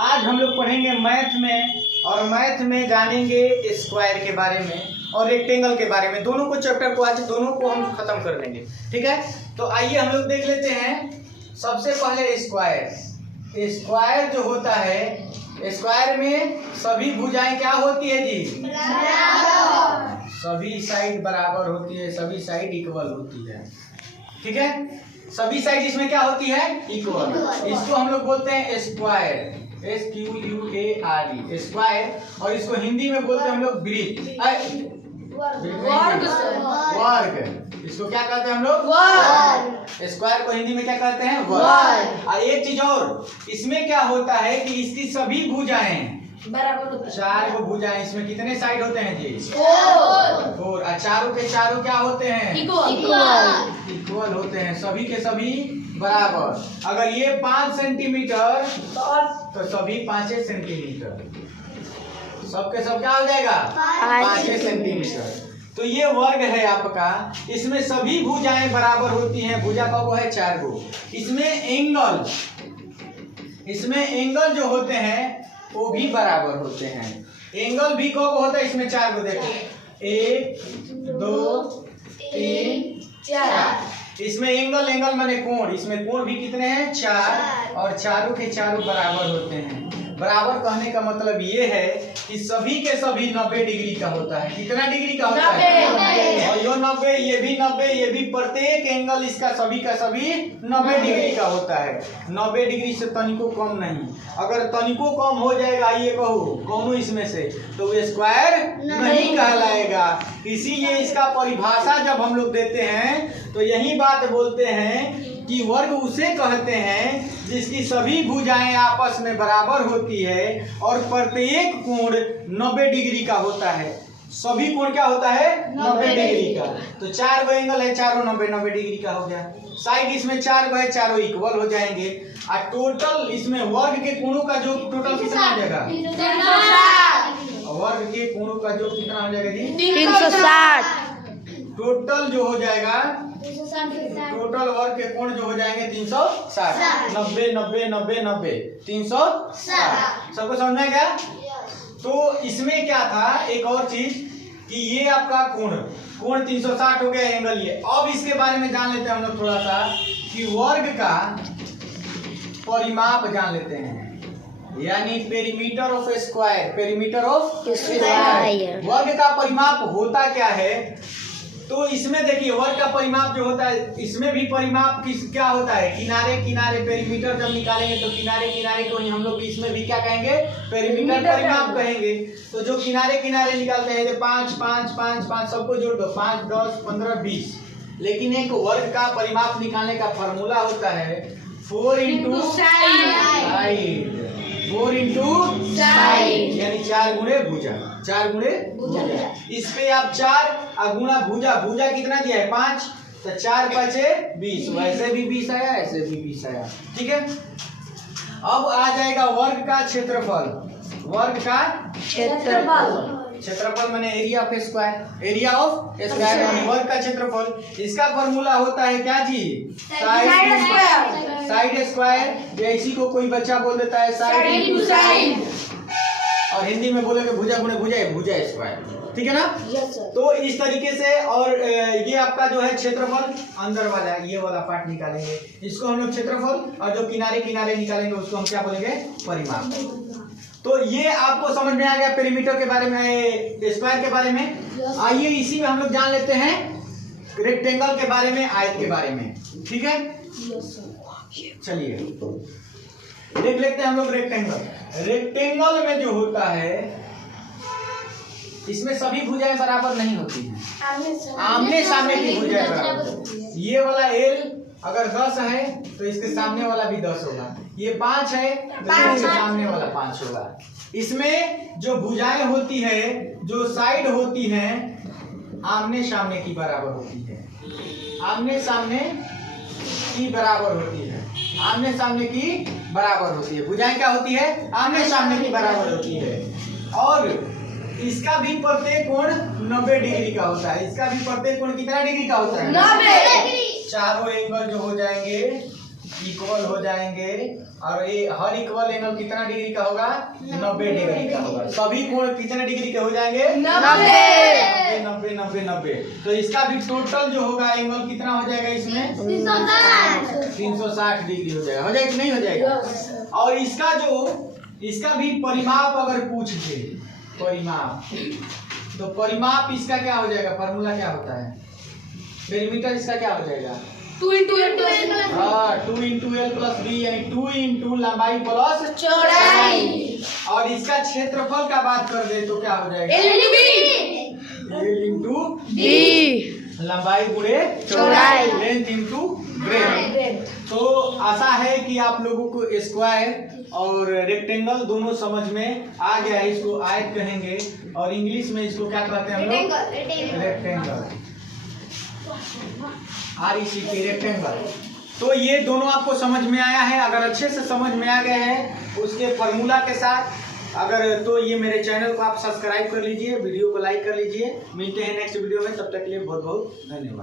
आज हम लोग पढ़ेंगे मैथ में, और मैथ में जानेंगे स्क्वायर के बारे में और रेक्टेंगल के बारे में। दोनों को चैप्टर को आज दोनों को हम खत्म कर देंगे, ठीक है। तो आइए हम लोग देख लेते हैं सबसे पहले स्क्वायर। स्क्वायर जो होता है, स्क्वायर में सभी भुजाएं क्या होती है जी? बराबर। सभी साइड बराबर होती है, सभी साइड इक्वल होती है, ठीक है। सभी साइड इसमें क्या होती है? इक्वल। इसको हम लोग बोलते हैं स्क्वायर, SQUARE, स्क्वायर। और इसको हिंदी में बोलते हैं हम लोग वृत्त, वर्ग। इसको क्या कहते हैं हम लोग? वर्ग। स्क्वायर को हिंदी में क्या कहते हैं? वर्ग। और एक चीज और, इसमें क्या होता है कि इसकी सभी भुजाएं बराबर होती है। चार को भुजाएं, इसमें कितने साइड होते हैं जी? 4। और चारों के चारों क्या होते हैं? इक्वल होते हैं, सभी के सभी बराबर। अगर ये 5 सेंटीमीटर तो सभी 5 सेंटीमीटर, सबके सब क्या हो जाएगा? 5 सेंटीमीटर। तो ये वर्ग है आपका। इसमें सभी भुजाएं बराबर होती हैं। भुजा का वो है 4 गो। इसमें एंगल जो होते हैं वो भी बराबर होते हैं। एंगल भी को होता है, इसमें 4 गो। देखो 1 2 3 4। इसमें एंगल माने कोण। इसमें कोण भी कितने हैं? 4। और चारों के चारों बराबर होते हैं। बराबर कहने का मतलब ये है कि सभी के सभी 90 डिग्री का होता है। कितना डिग्री का होता है? और यो 90, ये भी 90, ये भी, प्रत्येक एंगल इसका सभी का सभी 90 डिग्री का होता है। 90 डिग्री से तनिको कम नहीं। अगर तनिको कम हो जाएगा, ये कहो कौनो इसमें से, तो वो स्क्वायर नहीं कहलाएगा। इसीलिए इसका परिभाषा जब हम लोग देते हैं तो यही बात बोलते हैं कि वर्ग उसे कहते हैं जिसकी सभी भुजाएं आपस में बराबर होती है और प्रत्येक कोण 90 डिग्री का होता है। सभी कोण क्या होता है? 90 डिग्री का। तो 4 गो एंगल है, चारों 90 डिग्री का हो गया। साइड इसमें 4 गो है, चारों इक्वल हो जाएंगे। और टोटल इसमें वर्ग के कोणों का जो टोटल कितना हो जाएगा? 360। वर्ग के कोणों का जो कितना हो जाएगा जी? 360। टोटल जो हो जाएगा, टोटल वर्ग के कोण जो हो जाएंगे 360। 90 90 90 90 360। सबको समझ में क्या? तो इसमें क्या था, एक और चीज कि ये आपका कोण 360 हो गया, एंगल ये। अब इसके बारे में जान लेते हैं हम लोग थोड़ा सा कि वर्ग का परिमाप जान लेते हैं, यानी perimeter of square. Perimeter of square, वर्ग का परिमाप होता क्या है? तो इसमें देखिए वर्ग का परिमाप जो होता है, इसमें भी परिमाप क्या होता है? किनारे किनारे पेरीमीटर जब निकालेंगे तो किनारे किनारे को ही हम लोग इसमें भी क्या कहेंगे? पेरीमीटर परिमाप कहेंगे। तो जो किनारे किनारे निकालते हैं 5 5 5 5 सबको जोड़ दो, 5 10 15 20। लेकिन एक वर्ग का परिमाप निकालने का फॉर्मूला होता है 4 × साइड, 4 × साइड, यानी 4 गुणे भुजा, 4 गुणे भुजा। इस पे आप 4 गुना भुजा, भुजा कितना दिया है? 5। तो 4 5 20, वैसे भी 20 आया, ऐसे भी 20 आया, ठीक है। अब आ जाएगा वर्ग का क्षेत्रफल। वर्ग का क्षेत्रफल माने area of square. Area of square माने वर्ग का क्षेत्रफल। इसका फॉर्मूला होता है क्या जी? साइड स्क्वायर, या इसी को कोई बच्चा बोल देता है साइड × साइड, और हिंदी में बोलेंगे भुजा गुणे भुजा, भुजा स्क्वायर, ठीक है ना? तो इस तरीके से। और ये आपका जो है क्षेत्रफल अंदर वाला, ये वाला पार्ट निकालेंगे, इसको हम लोग क्षेत्रफल, और जो किनारे किनारे निकालेंगे उसको हम क्या बोलेंगे? परिमाप। तो ये आपको समझ में आ गया पेरीमीटर के बारे में, स्क्वायर के बारे में। आइए इसी में हम लोग जान लेते हैं रेक्टेंगल के बारे में, आयत के बारे में, ठीक है। चलिए देख लेते हैं हम लोग रेक्टेंगल। रेक्टेंगल में जो होता है, इसमें सभी भुजाएं बराबर नहीं होती हैं, आमने सामने की भुजाएं बराबर। ये वाला L अगर 10 है तो इसके सामने वाला भी 10 होगा। ये 5 है तो इसके सामने वाला 5 होगा। इसमें जो भुजाएं होती है, जो साइड होती हैं, आमने सामने की बराबर होती है, आमने सामने की बराबर होती है, आमने सामने की बराबर होती है। भुजाएं क्या होती है? आमने सामने की बराबर होती है। और इसका भी प्रत्येक कोण 90 डिग्री का होता है। इसका भी प्रत्येक कोण कितना डिग्री का होता है? 90 डिग्री। चारों एंगल जो हो जाएंगे इक्वल हो जाएंगे। और ये हर इक्वल एंगल कितना डिग्री का होगा? 90 डिग्री का होगा। सभी कोण कितने डिग्री के हो जाएंगे? 90 90 90 90। तो इसका भी टोटल जो होगा एंगल कितना हो जाएगा इसमें? 360 डिग्री हो जाएगा। हो जाएगा कि नहीं हो जाएगा? और इसका भी परिमाप अगर पूछ दे, परिमाप, तो परिमाप इसका क्या हो जाएगा? फार्मूला क्या होता है? पेरीमीटर इसका क्या हो जाएगा? 2 × L + हाँ, 2 × L + B, यानी 2 × लंबाई प्लस चौड़ाई। और इसका क्षेत्रफल का बात कर दे तो क्या हो जाएगा? L × B L × B लंबाई गुणे चौड़ाई, लेंथ × ब्रेथ। तो आशा है कि आप लोगों को स्क्वायर और रेक्टेंगल दोनों समझ में आ गया है। इसको आयत कहेंगे और इंग्लिश में इसको क्या कहते हैं हम लोग? रेक्टेंगल। RECT, rectangle. तो ये दोनों आपको समझ में आया है। अगर अच्छे से समझ में आ गए हैं उसके फार्मूला के साथ, अगर तो ये मेरे चैनल को आप सब्सक्राइब कर लीजिए, वीडियो को लाइक कर लीजिए। मिलते हैं नेक्स्ट वीडियो में, तब तक के लिए बहुत बहुत धन्यवाद।